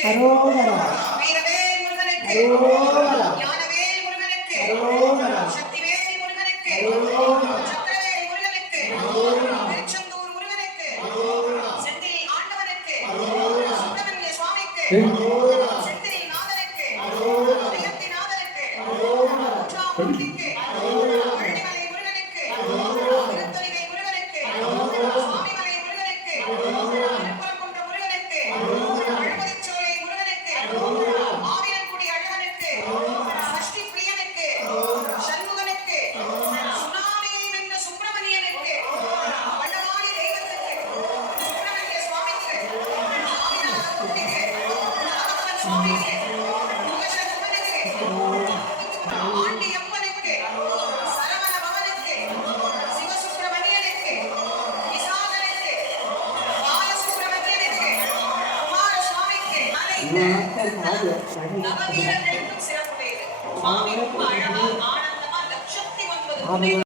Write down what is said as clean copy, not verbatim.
அரோகரா வீரவேல் முருகனுக்கு அரோகரா ஞானவேல் முருகனுக்கு அரோகரா சக்திவேல் முருகனுக்கு அரோகரா சக்கரவேல் முருகனுக்கு அரோகரா திருச்செந்தூர் முருகனுக்கு அரோகரா செந்தில் ஆண்டவனுக்கு அரோகரா சுப்பிரமணிய சுவாமிக்கு அரோகரா செந்தில் நாதனுக்கு அரோகரா உயர்த்தி நாதனுக்கு அரோகரா மூன்றாமூர்த்திக்கு பழனிமலை முருகனுக்கு திருத்தணிகை முருகனுக்கு சுவாமிமலை முருகனுக்கு திருப்பரங்குன்ற முருகனுக்கு அழுமதிச்சோலை முருகனுக்கு ஆவினன்குடி அழகனுக்கு சஷ்டி பிரியனுக்கு சண்முகனுக்கு சுனாமியை வென்ற சுப்பிரமணியனுக்கு வண்ணவாணி தெய்வத்துக்கு சுப்பிரமணிய சுவாமிக்கு ஆவிநாதமூர்த்திக்கு நாகப்பன் சுவாமிக்கு முகசண்முகனுக்கு ஆண்டியப்பனுக்கு சரவண பவனுக்கு சிவசுப்பிரமணியனுக்கு விசாகனுக்கு பாலசுப்பிரமணியனுக்கு குமாரசுவாமிக்கு நவவீரர்களுக்கும் சிறப்பு பேரு சுவாமி ரொம்ப அழகா ஆனந்தமா லட்சத்தி 9